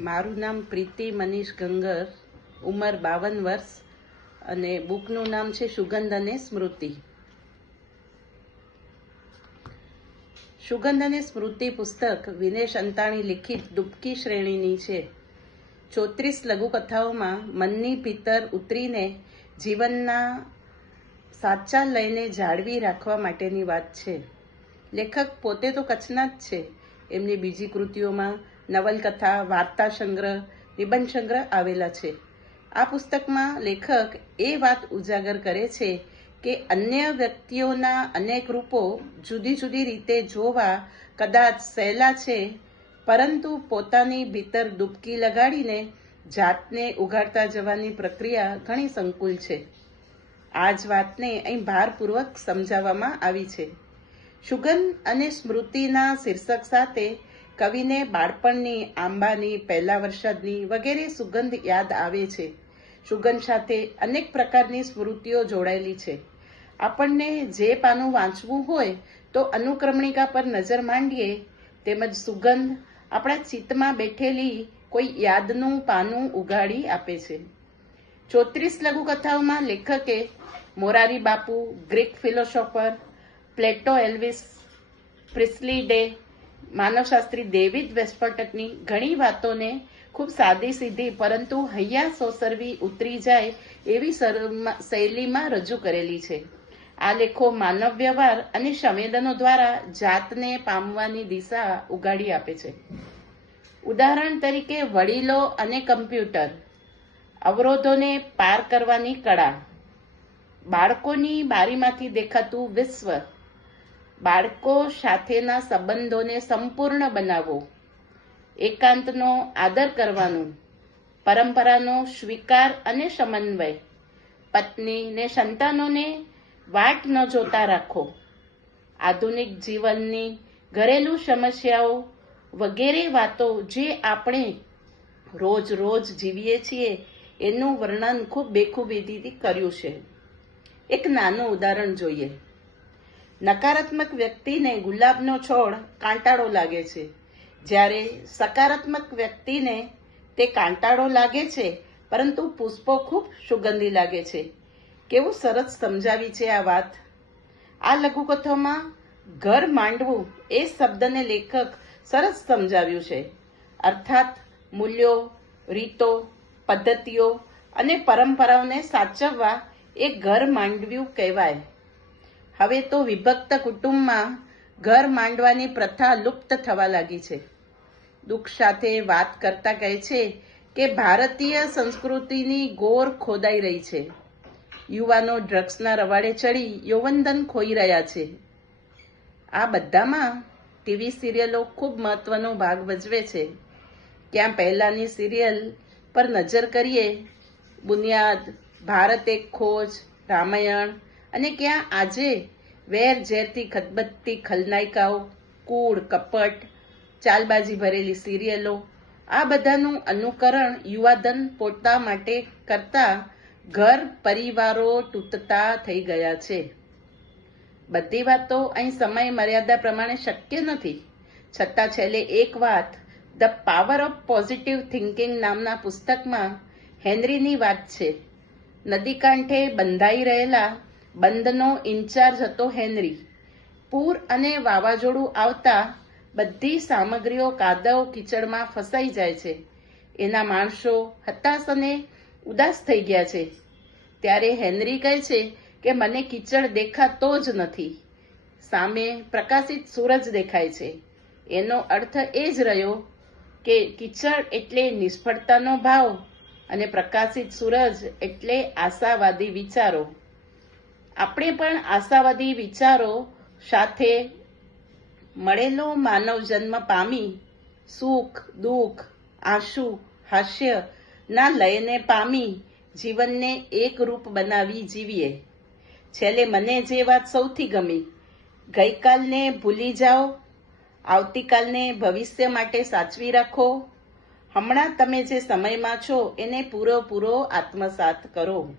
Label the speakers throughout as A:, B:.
A: મારું નામ પ્રીતિ મનીષ ગંગર, ઉંમર બાવન વર્ષ અને બુકનું નામ છે સુગંધ અને સ્મૃતિ. સુગંધ અને સ્મૃતિ પુસ્તક વિનેશ અંતાણી લિખિત ડૂબકી શ્રેણીની છે. ચોત્રીસ લઘુકથાઓમાં મનની ભીતર ઉતરીને જીવનના સાચા લઈને જાળવી રાખવા માટેની વાત છે. લેખક પોતે તો કચ્છના જ છે. એમની બીજી કૃતિઓમાં નવલકથા વાર્તા સંગ્રહ નિબંધ સંગ્રહ આવેલા છે. આ પુસ્તકમાં લેખક એ વાત ઉજાગર કરે છે કે અન્ય વ્યક્તિઓના અનેક રૂપો જુદી જુદી રીતે જોવા કદાચ સહેલા છે, પરંતુ પોતાની ભીતર ડૂબકી લગાડીને જાતને ઉઘાડતા જવાની પ્રક્રિયા ઘણી સંકુલ છે. આ જ વાતને અહીં ભારપૂર્વક સમજાવવામાં આવી છે. સુગંધ અને સ્મૃતિના શીર્ષક સાથે કવિને બાળપણની, આંબાની, પહેલા વરસાદની વગેરે સુગંધ યાદ આવે છે. સુગંધ સાથે અનેક પ્રકારની સ્મૃતિઓ જોડાયેલી છે. આપણને જે પાનું વાંચવું હોય તો અનુક્રમણિકા પર નજર માંડીએ તેમજ સુગંધ આપણા ચિત્તમાં બેઠેલી કોઈ યાદનું પાનું ઉગાડી આપે છે. ચોત્રીસ લઘુકથાઓમાં લેખકે Morari Bapu, Greek philosopher, Plato Elvis Presley day માનવશાસ્ત્રી ડેવિડ વેસ્પર્ટકની ઘણી વાતોને ખૂબ સાદી સીધી, પરંતુ હૈયા સોસરવી ઉતરી જાય એવી શૈલીમાં રજૂ કરેલી છે. આ લેખો માનવ વ્યવહાર અને સંવેદનો દ્વારા જાતને પામવાની દિશા ઉગાડી આપે છે. ઉદાહરણ તરીકે વડીલો અને કમ્પ્યુટર. અવરોધોને પાર કરવાની કળા. બાળકોની બારીમાંથી દેખાતું વિશ્વ. બાળકો સાથેના સંબંધોને સંપૂર્ણ બનાવવો એકાંતનો આદર કરવાનું, પરંપરાનો સ્વીકાર અને સમન્વય. પત્ની ને સંતાનોને વાટ ન જોતા રાખો. આધુનિક જીવનની ઘરેલું સમસ્યાઓ વગેરે વાતો જે આપણે રોજ રોજ જીવીએ છીએ, એનું વર્ણન ખૂબ બેખૂબીથી કર્યું છે. એક નાનું ઉદાહરણ જોઈએ. નકારાત્મક વ્યક્તિને ગુલાબનો છોડ કાંટાળો લાગે છે. જ્યારે સકારાત્મક વ્યક્તિને તે કાંટાળો લાગે છે, પરંતુ પુષ્પો ખૂબ સુગંધી લાગે છે. કેવું સરસ સમજાવી છે આ વાત. આ લઘુકથામાં ઘર માંડવું એ શબ્દને લેખક સરસ સમજાવ્યું છે. અર્થાત મૂલ્યો, રીતો, પદ્ધતિઓ અને પરંપરાઓને સાચવવા એ ઘર માંડવ્યું કહેવાય. હવે તો વિભક્ત કુટુંબમાં ઘર માંડવાની પ્રથા લુપ્ત થવા લાગી છે. દુઃખ સાથે વાત કરતા કહે છે કે ભારતીય સંસ્કૃતિની ગોર ખોદાઈ રહી છે. યુવાનો ડ્રગ્સના રવાડે ચડી યૌવનધન ખોઈ રહ્યા છે. આ બધામાં ટીવી સિરિયલો ખૂબ મહત્વનો ભાગ ભજવે છે. ક્યાં પહેલાંની સિરિયલ પર નજર કરીએ, બુનિયાદ, ભારત એક ખોજ, રામાયણ અને ક્યાં આજે વેર ઝેરથી ખતબત્તી ખલનાયકાઓ, કૂળ, કપટ, ચાલબાજી ભરેલી સિરિયલો, આ બધાનું અનુકરણ યુવાધન પોતા માટે કરતા ઘર પરિવારો તૂટતા થઈ ગયા છે. બધી વાતો અહીં સમય મર્યાદા પ્રમાણે શક્ય નથી. છતાં છેલ્લે એક વાત, the power of positive thinking નામના પુસ્તકમાં હેનરીની વાત છે. નદી કાંઠે બંધાઈ રહેલા બંધનો ઇન્ચાર્જ હતો હેનરી. પૂર અને વાવાઝોડું આવતા બધી સામગ્રીઓ કાદવ કીચડમાં ફસાઈ જાય છે. એના માણસો હતાશ અને ઉદાસ થઈ ગયા છે. ત્યારે હેનરી કહે છે કે મને કીચડ દેખાતો જ નથી. સામે પ્રકાશિત સૂરજ દેખાય છે. એનો અર્થ એ જ રહ્યો કે કિચડ એટલે નિષ્ફળતાનો ભાવ અને પ્રકાશિત સૂરજ એટલે આશાવાદી વિચારો. આપણે પણ આશાવાદી વિચારો સાથે મળેલો માનવ જન્મ પામી સુખ, દુઃખ, આંસુ, હાસ્ય ના લયને પામી જીવનને એક રૂપ બનાવી જીવીએ. છેલ્લે મને જે વાત સૌથી ગમી, ગઈકાલને ભૂલી જાઓ, આવતીકાલને ભવિષ્ય માટે સાચવી રાખો. હમણાં તમે જે સમયમાં છો એને પૂરેપૂરો આત્મસાત કરો.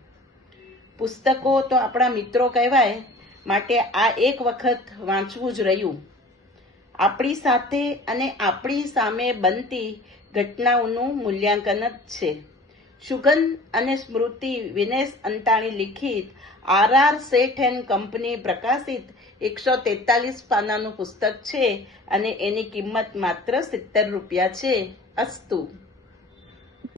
A: પુસ્તકો તો આપણા મિત્રો કહેવાય, માટે આ એક વખત વાંચવું જ રહ્યું. આપણી સાથે અને આપણી સામે બનતી ઘટનાઓનું મૂલ્યાંકન જ છે. સુગંધ અને સ્મૃતિ વિનેશ અંતાણી લિખિત R R Sheth and company પ્રકાશિત એકસો તેતાલીસ પાનાનું પુસ્તક છે અને એની કિંમત માત્ર સિત્તેર રૂપિયા છે. અસ્તુ.